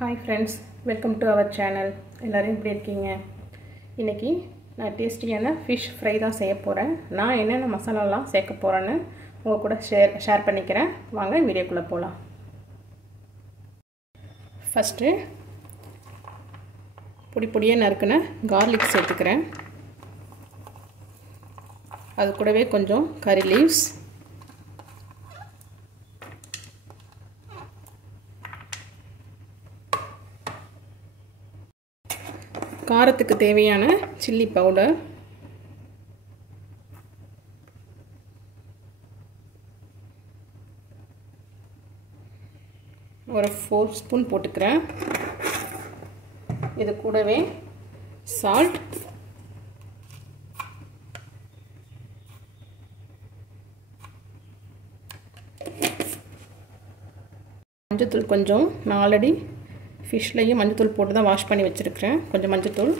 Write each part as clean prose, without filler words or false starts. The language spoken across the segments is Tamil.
Hi friends, welcome to our channel. எல்லாரும் எப்படி இருக்கீங்க? இன்னைக்கு நான் டேஸ்டியான fish fry தான் செய்ய போறேன். நான் என்னென்ன மசாலாலாம் சேர்க்க போறேன்னு உங்க கூட ஷேர் பண்ணிக்கிறேன். வாங்க வீடியோக்குள்ள போலாம். ஃபர்ஸ்ட் பொடியா நறுக்குன garlic சேர்த்துக்கிறேன். அது கூடவே கொஞ்சம் curry leaves, காரத்துக்கு தேவையான சில்லி பவுடர், ஒரு 4 ஸ்பூன் போட்டுக்கிறேன். இது கூடவே சால்ட், மஞ்சள்தூள் கொஞ்சம். நான் ஆல்ரெடி ஃபிஷ்லையும் மஞ்சள்தூள் போட்டு தான் வாஷ் பண்ணி வச்சுருக்கிறேன். கொஞ்சம் மஞ்சள்தூள்.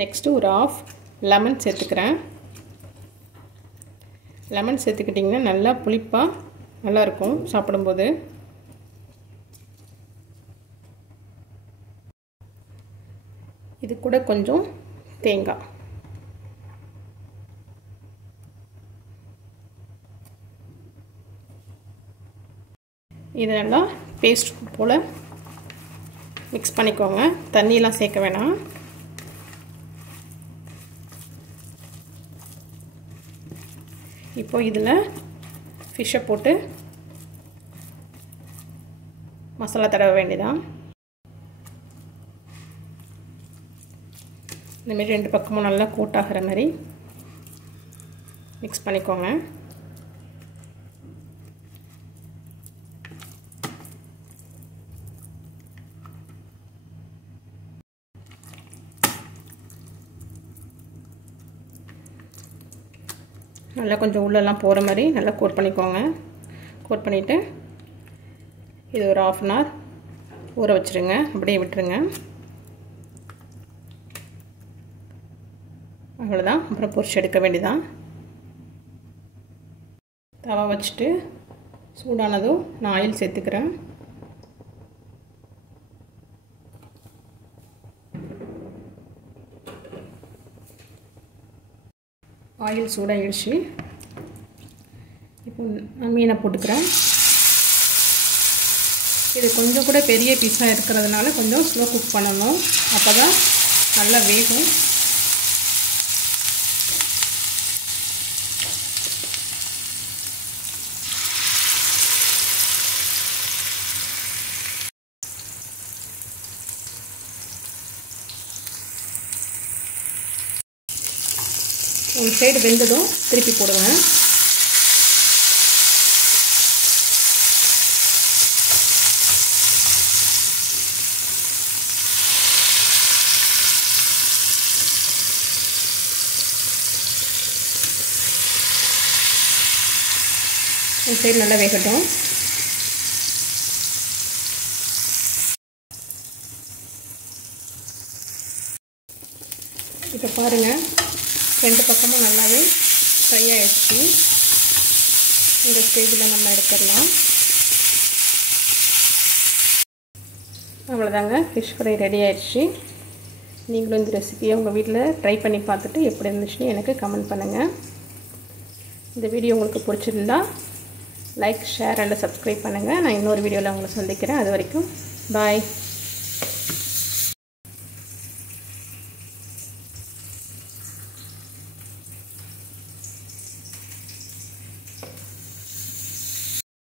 நெக்ஸ்ட்டு ஒரு ஆஃப் லெமன் சேர்த்துக்கிறேன். லெமன் சேர்த்துக்கிட்டிங்கன்னா நல்லா புளிப்பாக நல்லாயிருக்கும் சாப்பிடும்போது. இது கூட கொஞ்சம் தேங்காய். இது நல்லா பேஸ்ட் போல் மிக்ஸ் பண்ணிக்கோங்க. தண்ணியெலாம் சேர்க்க வேணாம். இப்போ இதில் ஃபிஷ்ஷை போட்டு மசாலா தடவ வேண்டியதான். இந்தமாரி 2 பக்கமும் நல்லா கோட் ஆகிற மாதிரி மிக்ஸ் பண்ணிக்கோங்க. நல்லா கொஞ்சம் உள்ளெல்லாம் போகிற மாதிரி நல்லா கோட் பண்ணிக்கோங்க. கோட் பண்ணிவிட்டு இது ஒரு 1/2 அன் ஹவர் ஊற வச்சுருங்க. அப்படியே விட்டுருங்க. அவ்வளோதான். அப்புறம் பொரிச்சு எடுக்க வேண்டியதான். தவா வச்சுட்டு சூடானதும் நான் ஆயில் சேர்த்துக்கிறேன். ஆயில் சூடாகிடுச்சு. இப்போ நான் மீனை போட்டுக்கிறேன். இது கொஞ்சம் கூட பெரிய பீஸாக இருக்கிறதுனால கொஞ்சம் ஸ்லோ குக் பண்ணணும். அப்போ தான் நல்லா வேகும். ஒரு சைடு வெந்ததும் திருப்பி போடுங்க. ஒரு சைடு நல்லா வேகட்டும். இப்போ பாருங்கள், 2 பக்கமும் நல்லாவே ஃப்ரை ஆகிடுச்சு. இந்த ஸ்டேஜில் நம்ம எடுத்துடலாம். அவ்வளோதாங்க, ஃபிஷ் ஃப்ரை ரெடி ஆகிடுச்சு. நீங்களும் இந்த ரெசிபியை உங்கள் வீட்டில் ட்ரை பண்ணி பார்த்துட்டு எப்படி இருந்துச்சுன்னு எனக்கு கமெண்ட் பண்ணுங்கள். இந்த வீடியோ உங்களுக்கு பிடிச்சிருந்தா லைக், ஷேர் அண்ட் சப்ஸ்கிரைப் பண்ணுங்கள். நான் இன்னொரு வீடியோவில் உங்களை சந்திக்கிறேன். அது வரைக்கும் பாய்.